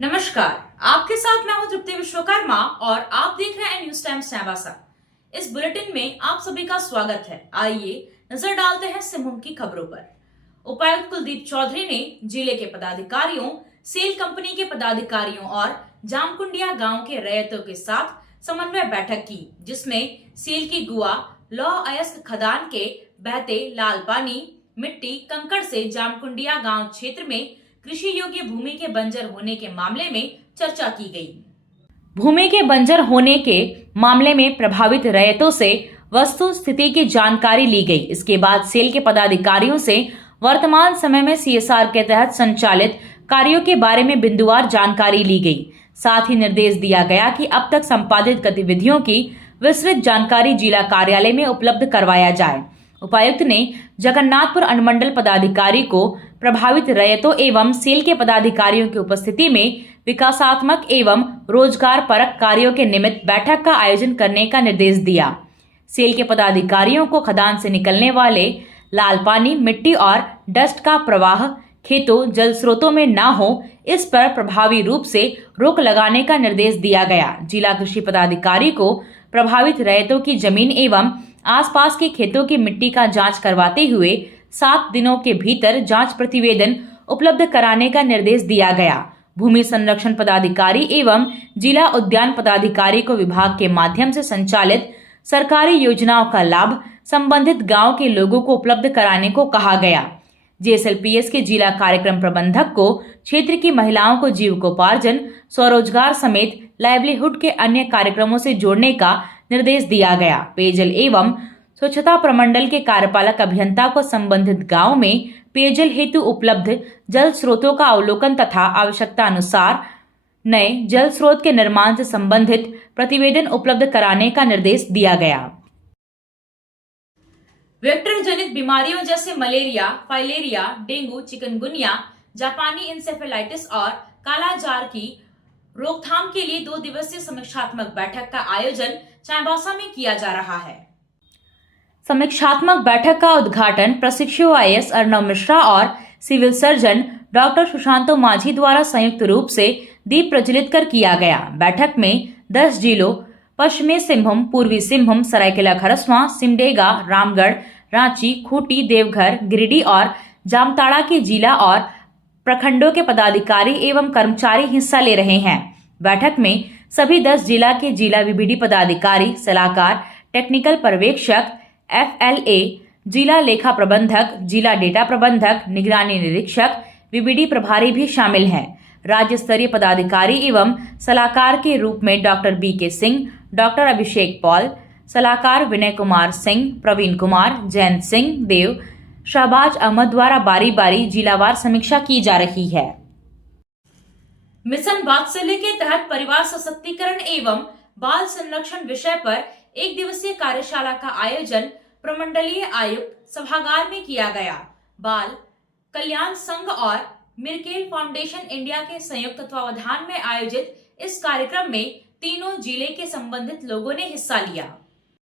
नमस्कार, आपके साथ मैं हूं तृप्ति विश्वकर्मा और आप देख रहे हैं न्यूज टाइम्स चाईबासा। इस बुलेटिन में आप सभी का स्वागत है। आइए नजर डालते हैं सिंहभूम की खबरों पर। उपायुक्त कुलदीप चौधरी ने जिले के पदाधिकारियों, सेल कंपनी के पदाधिकारियों और जामकुंडिया गांव के रैयतों के साथ समन्वय बैठक की, जिसमें सेल की गुआ लौह अयस्क खदान के बहते लाल पानी, मिट्टी, कंकड़ से जामकुंडिया गांव क्षेत्र में कृषि योग्य भूमि के बंजर होने के मामले में चर्चा की गई। भूमि के बंजर होने के मामले में प्रभावित रैयतों से वस्तु स्थिति की जानकारी ली गई। इसके बाद सेल के पदाधिकारियों से वर्तमान समय में सीएसआर के तहत संचालित कार्यों के बारे में बिंदुवार जानकारी ली गई। साथ ही निर्देश दिया गया कि अब तक संपादित गतिविधियों की विस्तृत जानकारी जिला कार्यालय में उपलब्ध करवाया जाए। उपायुक्त ने जगन्नाथपुर अनुमंडल पदाधिकारी को प्रभावित रैयतों एवं सेल के पदाधिकारियों की उपस्थिति में विकासात्मक एवं रोजगार परक कार्यों के निमित्त बैठक का आयोजन करने का निर्देश दिया। सेल के पदाधिकारियों को खदान से निकलने वाले लाल पानी, मिट्टी और डस्ट का प्रवाह खेतों, जल स्रोतों में न हो, इस पर प्रभावी रूप से रोक लगाने का निर्देश दिया गया। जिला कृषि पदाधिकारी को प्रभावित रैयतों की जमीन एवं आसपास के खेतों की मिट्टी का जांच करवाते हुए 7 दिनों के भीतर जांच प्रतिवेदन उपलब्ध कराने का निर्देश दिया गया। भूमि संरक्षण पदाधिकारी एवं जिला उद्यान पदाधिकारी को विभाग के माध्यम से संचालित सरकारी योजनाओं का लाभ संबंधित गांव के लोगों को उपलब्ध कराने को कहा गया। जेएसएलपीएस के जिला कार्यक्रम प्रबंधक को क्षेत्र की महिलाओं को जीविकोपार्जन, स्वरोजगार समेत लाइवलीहुड के अन्य कार्यक्रमों से जोड़ने का निर्देश दिया गया। पेयजल एवं स्वच्छता प्रमंडल के कार्यपालक अभियंता को संबंधित गांव में पेयजल हेतु उपलब्ध जल स्रोतों का अवलोकन तथा आवश्यकता अनुसार नए जल स्रोत के निर्माण से संबंधित प्रतिवेदन उपलब्ध कराने का निर्देश दिया गया। वेक्टर जनित बीमारियों जैसे मलेरिया, फाइलेरिया, डेंगू, चिकनगुनिया, जापानी इंसेफेलाइटिस और कालाजार की रोकथाम के लिए 2 दिवसीय समीक्षात्मक बैठक का आयोजन चाईबासा में किया जा रहा है। समीक्षात्मक बैठक का उद्घाटन प्रशिक्षु आईएएस अर्णव मिश्रा और सिविल सर्जन डॉक्टर सुशांतो माझी द्वारा संयुक्त रूप से दीप प्रज्वलित कर किया गया। बैठक में 10 जिलों पश्चिमी सिंहभूम, पूर्वी सिंहभूम, सरायकेला खरसावां, सिमडेगा, रामगढ़, रांची, खूंटी, देवघर, गिरिडीह और जामताड़ा के जिला और प्रखंडों के पदाधिकारी एवं कर्मचारी हिस्सा ले रहे हैं। बैठक में सभी 10 जिला के जिला वीबीडी पदाधिकारी, सलाहकार, टेक्निकल पर्यवेक्षक, एफएलए, जिला लेखा प्रबंधक, जिला डेटा प्रबंधक, निगरानी निरीक्षक, वीबीडी प्रभारी भी शामिल हैं। राज्य स्तरीय पदाधिकारी एवं सलाहकार के रूप में डॉक्टर बीके सिंह, डॉक्टर अभिषेक पॉल, सलाहकार विनय कुमार सिंह, प्रवीण कुमार, जयंत सिंह देव, शहबाज अहमद द्वारा बारी बारी जिलावार समीक्षा की जा रही है। मिशन वात्सल्य के तहत परिवार सशक्तिकरण एवं बाल संरक्षण विषय पर 1 दिवसीय कार्यशाला का आयोजन प्रमंडलीय आयुक्त सभागार में किया गया। बाल कल्याण संघ और मिरकेल फाउंडेशन इंडिया के संयुक्त तत्वावधान में आयोजित इस कार्यक्रम में तीनों जिले के संबंधित लोगों ने हिस्सा लिया।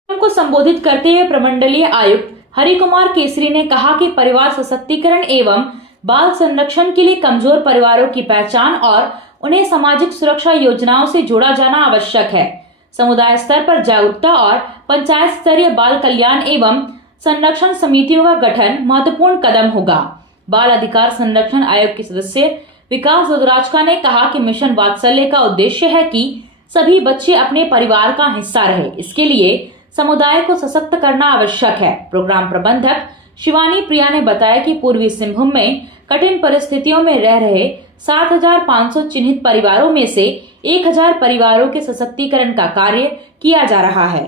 को संबोधित करते हुए प्रमंडलीय आयुक्त हरि कुमार केसरी ने कहा कि परिवार सशक्तिकरण एवं बाल संरक्षण के लिए कमजोर परिवारों की पहचान और उन्हें सामाजिक सुरक्षा योजनाओं से जोड़ा जाना आवश्यक है। समुदाय स्तर पर जागरूकता और पंचायत स्तरीय बाल कल्याण एवं संरक्षण समितियों का गठन महत्वपूर्ण कदम होगा। बाल अधिकार संरक्षण आयोग के सदस्य विकास दुधराजका ने कहा कि मिशन वात्सल्य का उद्देश्य है कि सभी बच्चे अपने परिवार का हिस्सा रहे। इसके लिए समुदाय को सशक्त करना आवश्यक है। प्रोग्राम प्रबंधक शिवानी प्रिया ने बताया कि पूर्वी सिंहभूम में कठिन परिस्थितियों में रह रहे 7,500 चिन्हित परिवारों में से 1,000 परिवारों के सशक्तिकरण का कार्य किया जा रहा है।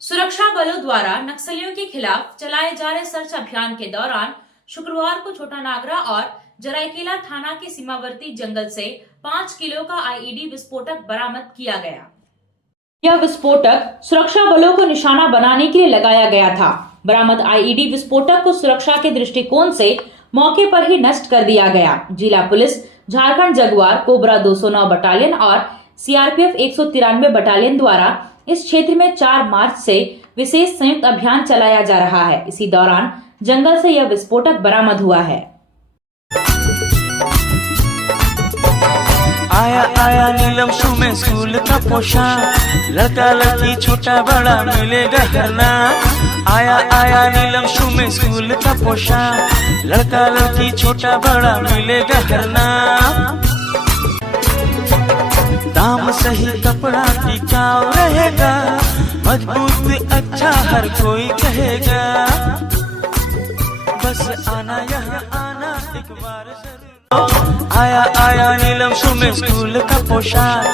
सुरक्षा बलों द्वारा नक्सलियों के खिलाफ चलाए जा रहे सर्च अभियान के दौरान शुक्रवार को छोटा नागरा और जराईकेला थाना के सीमावर्ती जंगल से 5 किलो का आईईडी विस्फोटक बरामद किया गया। यह विस्फोटक सुरक्षा बलों को निशाना बनाने के लिए लगाया गया था। बरामद आईईडी विस्फोटक को सुरक्षा के दृष्टिकोण से मौके पर ही नष्ट कर दिया गया। जिला police, Jharkhand Jaguar, cobra 209 battalion और सीआरपीएफ 193 बटालियन द्वारा इस क्षेत्र में 4 मार्च से विशेष संयुक्त अभियान चलाया जा रहा है। इसी दौरान जंगल से यह विस्फोटक बरामद हुआ है। आया आया नीलम शू में स्कूल का पोशाक, लड़का लड़की छोटा बड़ा मिलेगा हर नाम। आया आया नीलम शू में स्कूल का पोशाक, लड़का लड़की छोटा बड़ा मिलेगा हर नाम। दाम सही कपड़ा टिकाऊ रहेगा, मजबूत अच्छा हर कोई कहेगा। बस आना यहाँ आना एक बार जरूर। आया आया नीलम शू में स्कूल का पोशाक,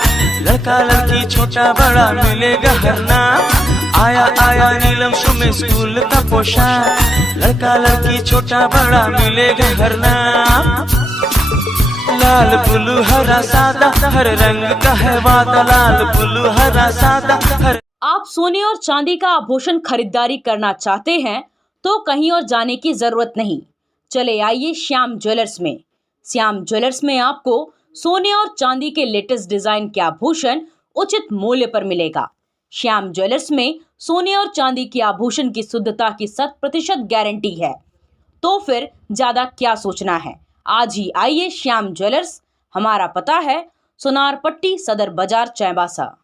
लड़का लड़की छोटा बड़ा मिलेगा हर नाम। आया आया नीलम शू में स्कूल का पोशाक, लड़का लड़की छोटा बड़ा मिलेगा हर नाम। लाल ब्लू हरा सादा हर रंग का है वादा, लाल ब्लू हरा सादा हर। आप सोने और चांदी का आभूषण खरीदारी करना चाहते हैं तो कहीं और जाने की जरूरत नहीं, चले आइए श्याम ज्वेलर्स में। श्याम ज्वेलर्स में आपको सोने और चांदी के लेटेस्ट डिजाइन के आभूषण उचित मूल्य पर मिलेगा। श्याम ज्वेलर्स में सोने और चांदी के आभूषण की शुद्धता की 100% गारंटी है। तो फिर ज्यादा क्या सोचना है, आज ही आइए श्याम ज्वेलर्स। हमारा पता है सुनारपट्टी सदर बाजार चाईबासा।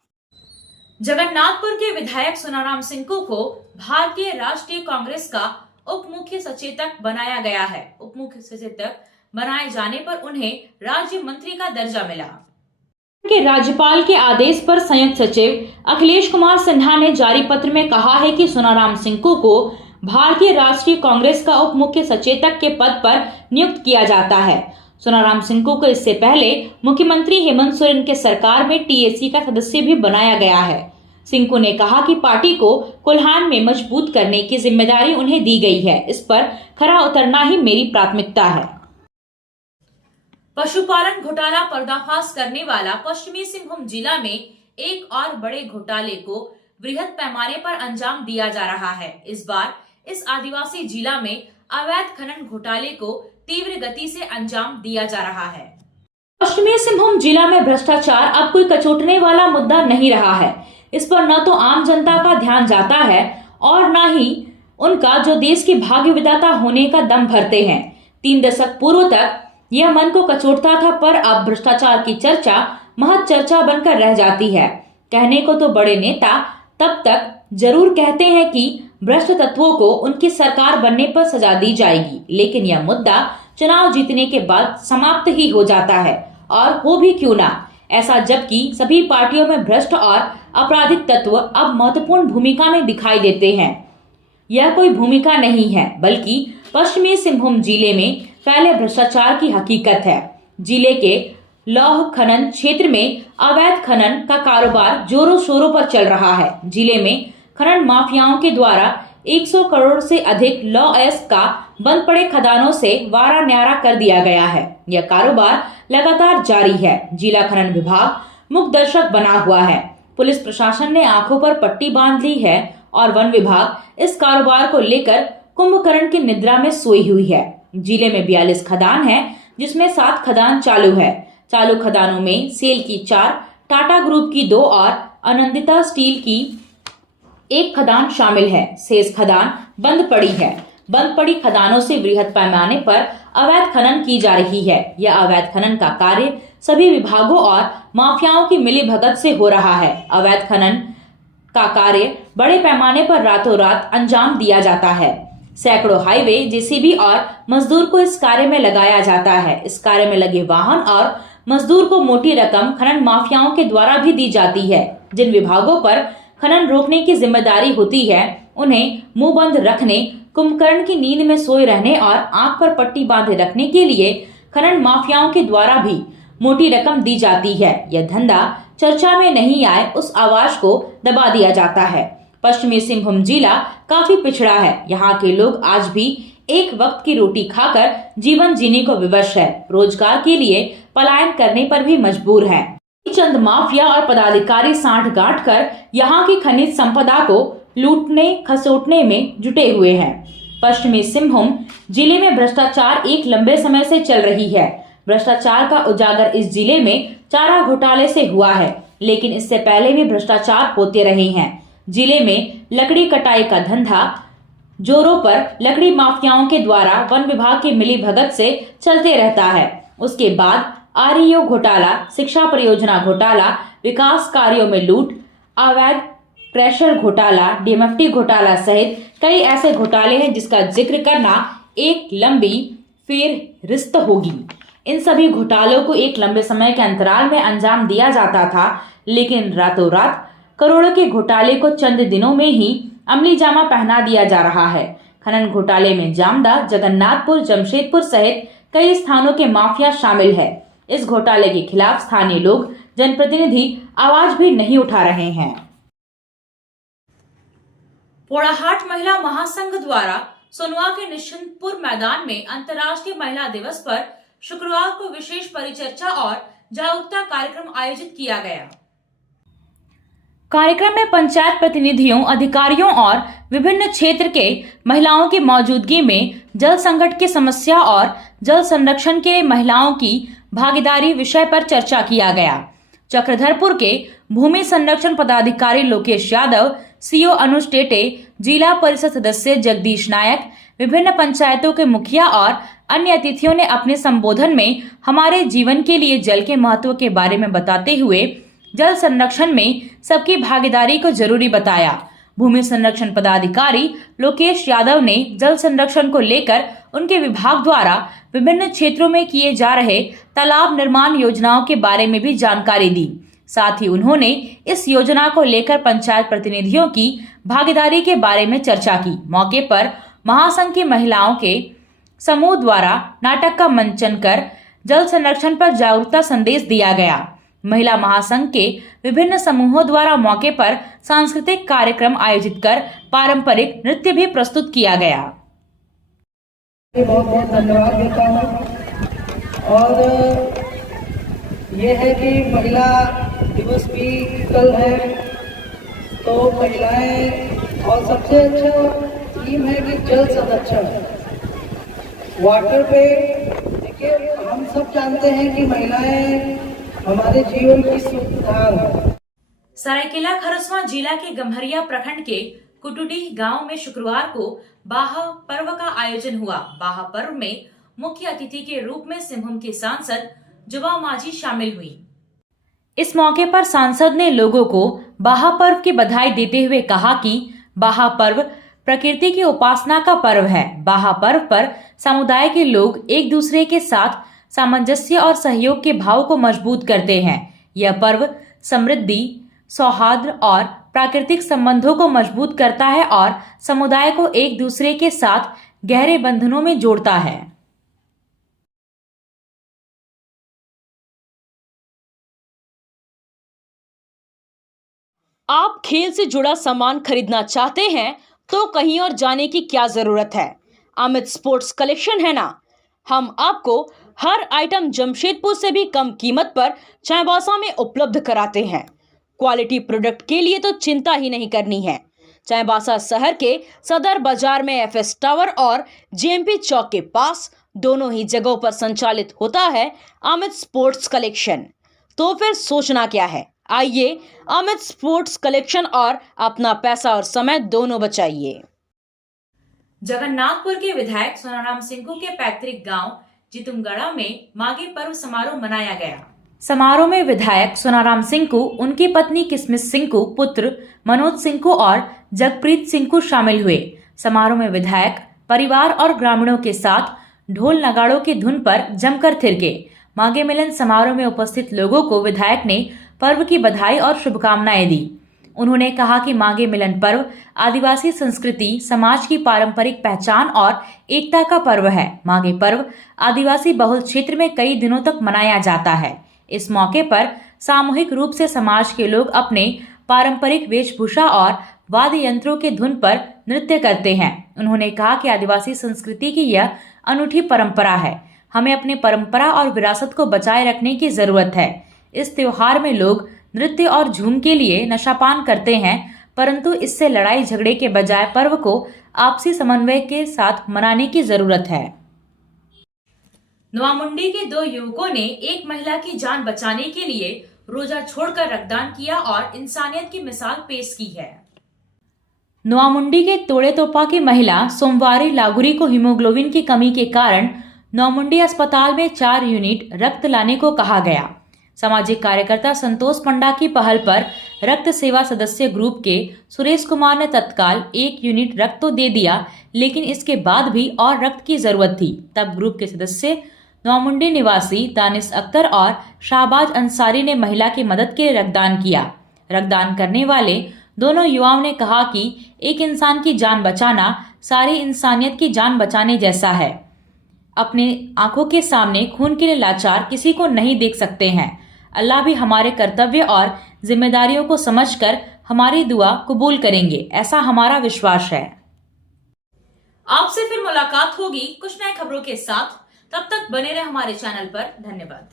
जगन्नाथपुर के विधायक सुनाराम सिंकू को भारतीय राष्ट्रीय कांग्रेस का उप मुख्य सचेतक बनाया गया है। उप मुख्य सचेतक बनाए जाने पर उन्हें राज्य मंत्री का दर्जा मिला। के राज्यपाल के आदेश पर संयुक्त सचिव अखिलेश कुमार सिन्हा ने जारी पत्र में कहा है कि सुनाराम सिंकू को भारतीय राष्ट्रीय कांग्रेस का उप मुख्य सचेतक के पद पर नियुक्त किया जाता है। सुनाराम सिंकू को इससे पहले मुख्यमंत्री हेमंत सोरेन के सरकार में टीएसी का सदस्य भी बनाया गया है। सिंकू ने कहा कि पार्टी को कोल्हान में मजबूत करने की जिम्मेदारी उन्हें दी गई है, इस पर खरा उतरना ही मेरी प्राथमिकता है। पशुपालन घोटाला पर्दाफाश करने वाला पश्चिमी सिंहभूम जिला में एक और बड़े घोटाले को वृहद पैमाने पर अंजाम दिया जा रहा है। इस बार इस आदिवासी जिला में अवैध खनन घोटाले को तीव्र गति से अंजाम दिया जा रहा है। पश्चिमी सिंहभूम जिला में भ्रष्टाचार अब कोई कचोटने वाला मुद्दा नहीं रहा है। इस पर न तो आम जनता का ध्यान जाता है और न ही उनका जो देश के भाग्य विधाता होने का दम भरते हैं। 3 दशक पूर्व तक यह मन को कचोटता था, पर अब भ्रष्टाचार की चर्चा महज चर्चा बनकर रह जाती है। कहने को तो बड़े नेता तब तक जरूर कहते हैं कि भ्रष्ट तत्वों को उनकी सरकार बनने पर सजा दी जाएगी, लेकिन यह मुद्दा चुनाव जीतने के बाद समाप्त ही हो जाता है। और हो भी क्यों ना ऐसा, जबकि सभी पार्टियों में भ्रष्ट और आपराधिक तत्व अब महत्वपूर्ण भूमिका में दिखाई देते हैं। यह कोई भूमिका नहीं है, बल्कि पश्चिमी सिंहभूम जिले में फैले भ्रष्टाचार की हकीकत है। जिले के लौह खनन क्षेत्र में अवैध खनन का कारोबार जोरों शोरों पर चल रहा है। जिले में खनन माफियाओं के द्वारा 100 करोड़ से अधिक लॉ एस का बंद पड़े खदानों से वारा न्यारा कर दिया गया है। यह कारोबार लगातार जारी है। जिला खनन विभाग मुख्य दर्शक बना हुआ है। पुलिस प्रशासन ने आंखों पर पट्टी बांध ली है और वन विभाग इस कारोबार को लेकर कुंभकर्ण की निद्रा में सोई हुई है। जिले में 42 खदान है, जिसमें 7 खदान चालू है। चालू खदानों में सेल की 4, टाटा ग्रुप की 2 और आनंदिता स्टील की 1 खदान शामिल है। शेष खदान बंद पड़ी है। बंद पड़ी खदानों से वृहद पैमाने पर अवैध खनन की जा रही है। यह अवैध खनन का कार्य सभी विभागों और माफियाओं की मिलीभगत से हो रहा है। अवैध खनन का कार्य बड़े पैमाने पर रातों रात अंजाम दिया जाता है। सैकड़ों हाईवे, जेसीबी और मजदूर को इस कार्य में लगाया जाता है। इस कार्य में लगे वाहन और मजदूर को मोटी रकम खनन माफियाओं के द्वारा भी दी जाती है। जिन विभागों पर खनन रोकने की जिम्मेदारी होती है, उन्हें मुंह बंद रखने, कुंभकर्ण की नींद में सोए रहने और आंख पर पट्टी बांधे रखने के लिए खनन माफियाओं के द्वारा भी मोटी रकम दी जाती है। यह धंधा चर्चा में नहीं आए उस आवाज को दबा दिया जाता है। पश्चिमी सिंहभूम जिला काफी पिछड़ा है। यहाँ के लोग आज भी एक वक्त की रोटी खाकर जीवन जीने को विवश है। रोजगार के लिए पलायन करने पर भी मजबूर है। चंद माफिया और पदाधिकारी सांठ गांठ कर यहाँ की खनिज संपदा को लूटने खसोटने में जुटे हुए हैं। पश्चिमी सिंहभूम जिले में भ्रष्टाचार एक लंबे समय से चल रही है। भ्रष्टाचार का उजागर इस जिले में चारा घोटाले से हुआ है, लेकिन इससे पहले भी भ्रष्टाचार होते रहे हैं। जिले में लकड़ी कटाई का धंधा जोरों पर लकड़ी माफियाओं के द्वारा वन विभाग की मिलीभगत से चलते रहता है। उसके बाद आरईओ घोटाला, शिक्षा परियोजना घोटाला, विकास कार्यों में लूट, अवैध प्रेशर घोटाला, डीएमएफटी घोटाला सहित कई ऐसे घोटाले हैं जिसका जिक्र करना एक लंबी फेहरिस्त होगी। इन सभी घोटालों को एक लंबे समय के अंतराल में अंजाम दिया जाता था, लेकिन रातों रात करोड़ों के घोटाले को चंद दिनों में ही अमली जामा पहना दिया जा रहा है। खनन घोटाले में जामदा, जगन्नाथपुर, जमशेदपुर सहित कई स्थानों के माफिया शामिल है। इस घोटाले के खिलाफ स्थानीय लोग, जनप्रतिनिधि आवाज भी नहीं उठा रहे हैं। पोड़ाहाट महिला महासंघ द्वारा सोनवा के निश्चिंतपुर मैदान में अंतर्राष्ट्रीय महिला दिवस पर शुक्रवार को विशेष परिचर्चा और जागरूकता कार्यक्रम आयोजित किया गया। कार्यक्रम में पंचायत प्रतिनिधियों, अधिकारियों और विभिन्न क्षेत्र के महिलाओं की मौजूदगी में जल संकट की समस्या और जल संरक्षण के लिए महिलाओं की भागीदारी विषय पर चर्चा किया गया। चक्रधरपुर के भूमि संरक्षण पदाधिकारी लोकेश यादव, सीओ अनुज टेटे, जिला परिषद सदस्य जगदीश नायक, विभिन्न पंचायतों के मुखिया और अन्य अतिथियों ने अपने संबोधन में हमारे जीवन के लिए जल के महत्व के बारे में बताते हुए जल संरक्षण में सबकी भागीदारी को जरूरी बताया। भूमि संरक्षण पदाधिकारी लोकेश यादव ने जल संरक्षण को लेकर उनके विभाग द्वारा विभिन्न क्षेत्रों में किए जा रहे तालाब निर्माण योजनाओं के बारे में भी जानकारी दी। साथ ही उन्होंने इस योजना को लेकर पंचायत प्रतिनिधियों की भागीदारी के बारे में चर्चा की। मौके पर महासंघ की महिलाओं के समूह द्वारा नाटक का मंचन कर जल संरक्षण पर जागरूकता संदेश दिया गया। महिला महासंघ के विभिन्न समूहों द्वारा मौके पर सांस्कृतिक कार्यक्रम आयोजित कर पारंपरिक नृत्य भी प्रस्तुत किया गया। बहुत बहुत धन्यवाद देता हूँ। और ये है कि महिला दिवस भी कल है, तो महिलाएं और सबसे अच्छा थीम है कि जल संरक्षण, वाटर पे। देखिए, हम सब जानते हैं कि महिलाएं हमारे जीवन की सुधार है। सरायकेला खरसवां जिला के गम्हरिया प्रखंड के कुटुडी गांव में शुक्रवार को बाहा पर्व का आयोजन हुआ। बाहा पर्व में मुख्य अतिथि के रूप में सिंहभूम के सांसद जुबा माझी शामिल हुई। इस मौके पर सांसद ने लोगों को बाहा पर्व की बधाई देते हुए कहा कि बाहा पर्व प्रकृति की उपासना का पर्व है। बाहा पर्व पर समुदाय के लोग एक दूसरे के साथ सामंजस्य और सहयोग के भाव को मजबूत करते हैं। यह पर्व समृद्धि, सौहार्द और प्राकृतिक संबंधों को मजबूत करता है और समुदाय को एक दूसरे के साथ गहरे बंधनों में जोड़ता है। आप खेल से जुड़ा सामान खरीदना चाहते हैं तो कहीं और जाने की क्या जरूरत है। अमित स्पोर्ट्स कलेक्शन है ना। हम आपको हर आइटम जमशेदपुर से भी कम कीमत पर चाईबासा में उपलब्ध कराते हैं। क्वालिटी प्रोडक्ट के लिए तो चिंता ही नहीं करनी है। चाईबासा शहर के सदर बाजार में एफएस टावर और जेएमपी चौक के पास दोनों ही जगहों पर संचालित होता है अमित स्पोर्ट्स कलेक्शन। तो फिर सोचना क्या है, आइए अमित स्पोर्ट्स कलेक्शन और अपना पैसा और समय दोनों बचाइए। जगन्नाथपुर के विधायक सोनाराम सिंकू के पैतृक गांव जितुमगढ़ा में माघी पर्व समारोह मनाया गया। समारोह में विधायक सोनाराम सिंकू, उनकी पत्नी किस्मिस सिंकू, पुत्र मनोज सिंकू और जगप्रीत सिंकू शामिल हुए। समारोह में विधायक परिवार और ग्रामीणों के साथ ढोल नगाड़ों की धुन पर जमकर थिरके। माघी मिलन समारोह में उपस्थित लोगों को विधायक ने पर्व की बधाई और शुभकामनाएं दी। उन्होंने कहा कि माघी मिलन पर्व आदिवासी संस्कृति, समाज की पारंपरिक पहचान और एकता का पर्व है। माघी पर्व आदिवासी बहुल क्षेत्र में कई दिनों तक मनाया जाता है। इस मौके पर सामूहिक रूप से समाज के लोग अपने पारंपरिक वेशभूषा और वाद्य यंत्रों के धुन पर नृत्य करते हैं। उन्होंने कहा कि आदिवासी संस्कृति की यह अनूठी परंपरा है। हमें अपनी परंपरा और विरासत को बचाए रखने की जरूरत है। इस त्योहार में लोग नृत्य और झूम के लिए नशापान करते हैं, परंतु इससे लड़ाई झगड़े के बजाय पर्व को आपसी समन्वय के साथ मनाने की जरूरत है। नवामुंडी के 2 युवकों ने एक महिला की जान बचाने के लिए रोजा छोड़कर रक्तदान किया और इंसानियत की मिसाल पेश की है। नवामुंडी के तोड़े तोपा की महिला सोमवारी लागुरी को हीमोग्लोबिन की कमी के कारण नौमुंडी अस्पताल में 4 यूनिट रक्त लाने को कहा गया। सामाजिक कार्यकर्ता संतोष पंडा की पहल पर रक्त सेवा सदस्य ग्रुप के सुरेश कुमार ने तत्काल 1 यूनिट रक्त तो दे दिया, लेकिन इसके बाद भी और रक्त की जरूरत थी। तब ग्रुप के सदस्य नौमुंडी निवासी दानिश अख्तर और शाहबाज अंसारी ने महिला की मदद के लिए रक्तदान किया। रक्तदान करने वाले दोनों युवाओं ने कहा कि एक इंसान की जान बचाना सारी इंसानियत की जान बचाने जैसा है। अपने आंखों के सामने खून के लिए लाचार किसी को नहीं देख सकते हैं। अल्लाह भी हमारे कर्तव्य और जिम्मेदारियों को समझकर हमारी दुआ कबूल करेंगे, ऐसा हमारा विश्वास है। आपसे फिर मुलाकात होगी कुछ नए खबरों के साथ। तब तक बने रहे हमारे चैनल पर। धन्यवाद।